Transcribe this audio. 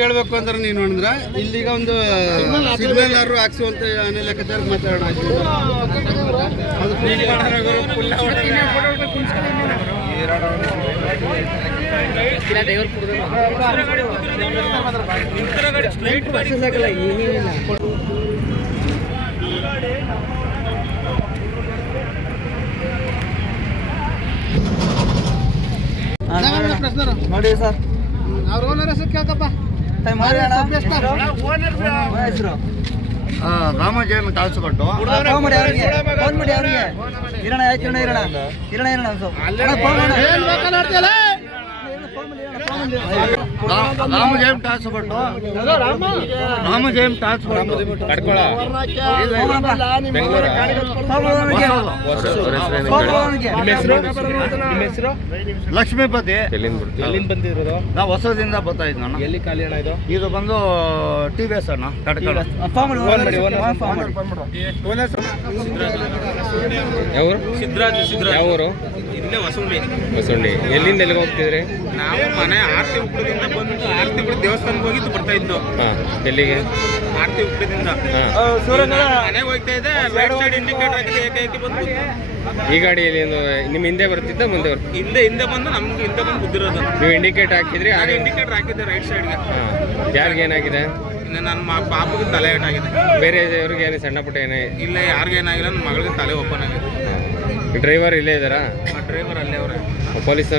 ಹೇಳ್ಬೇಕು ಅಂದ್ರೆ ನೀನು ಅಂದ್ರೆ ಇಲ್ಲಿಗ ಒಂದು ಸಿಗ್ನಲ್ ಹಾಕ್ಸುವಂತ ಲೆಕ್ಕಾಚಾರ ಮಾತಾಡೋಣ. ನೋಡಿ ಸರ್, ಅವ್ರ ಓನರ್ ಹೆಸರು ಕೇಳ್ಕಪ್ಪ. ರಾಮಜಯಮ ತಾಳ್ಸ್ಕೊಟ್ಟು ಫೋನ್ ಮಾಡಿ ಅವ್ರಿಗೆ, ಫೋನ್ ಮಾಡಿ ಅವ್ರಿಗೆ. ಇರೋಣ ಆಯ್ತು, ಇರೋಣ ಇರೋಣ ಇರೋಣ ರಾಮಜಯಂ ತಾಳ್ಸ್ಕೊಟ್ಟು ರಾಮಜಯಂ ತಾಳ್ಸ್ಕೊಟ್ಟು ಲಕ್ಷ್ಮೀಪತಿ. ಎಲ್ಲಿಂದ ಬಂದಿರೋದು? ನಾವು ಹೊಸದಿಂದ ಬರ್ತಾ ಇದ್ದ ನಾನು. ಎಲ್ಲಿ ಖಾಲಿ ಅಣ್ಣ ಇದು? ಇದು ಬಂದು TVS ಅಣ್ಣ ಕಟ್ಕಳ. ಯಾವರು? ಸಿದ್ಧರಾಜ್. ಯಾವರು? ಇಲ್ಲೇ ಹೊಸಳ್ಳಿ. ಹೊಸಳ್ಳಿ. ಎಲ್ಲಿಂದ ಎಲ್ಲಿಗೆ ಹೋಗ್ತಿದ್ರಿ? ನಾವು ಮನೆ ಆರ್ತಿ ಉಪ್ಪಳದಿಂದ ಬಂದು ಆರ್ತಿ ಉಪ್ಪಳ ದೇವಸ್ಥಾನಕ್ಕೆ ಹೋಗಿದ್ದು ಬರ್ತಾ ಇದ್ದು. ಎಲ್ಲಿಗೆ? ಆರ್ತಿ ಉಪ್ಪಳದಿಂದ ಮನೆಗೆ ಹೋಗ್ತಾ ಇದ್ದೆ. ರೈಟ್ ಸೈಡ್ ಇಂಡಿಕೇಟರ್ ಹಾಕಿದ್ರೆ ಏಕಾಏಕಿ ಬಂದು ಈ ಗಾಡಿಯಲ್ಲಿ ನಿಮ್ಮ ಹಿಂದೆ ಬರ್ತಿದ್ದ ಮುಂದೆ ಬರ್ತಿದ್ದ? ಹಿಂದೆ ಬಂದು ನಮ್ಗೆ ಹಿಂದೆ ಬಂದು ಬಿದ್ದಿರೋದು. ನೀವು ಇಂಡಿಕೇಟ್ ಹಾಕಿದ್ರಿ? ನಾನು ಇಂಡಿಕೇಟರ್ ಹಾಕಿದ್ದೆ ರೈಟ್ ಸೈಡ್ಗೆ. ಯಾರಿಗೆ ಏನಾಗಿದೆ? ಇನ್ನು ನನ್ನ ಪಾಪಗೆ ತಲೆ ಏಟಾಗಿದೆ. ಬೇರೆ ಅವ್ರಿಗೆ ಏನು ಸಣ್ಣ ಪುಟ್ಟ ಏನೇ ಇಲ್ಲ, ಯಾರಿಗೇನಾಗಿಲ್ಲ. ನನ್ನ ಮಗಳಿಗೆ ತಲೆ ಓಪನ್ ಆಗಿದೆ. ಡ್ರೈವರ್ ಇಲ್ಲೇ ಇದ್ದಾರಾ? ಡ್ರೈವರ್ ಅಲ್ಲೇ ಅವರೇ. ಪೊಲೀಸ್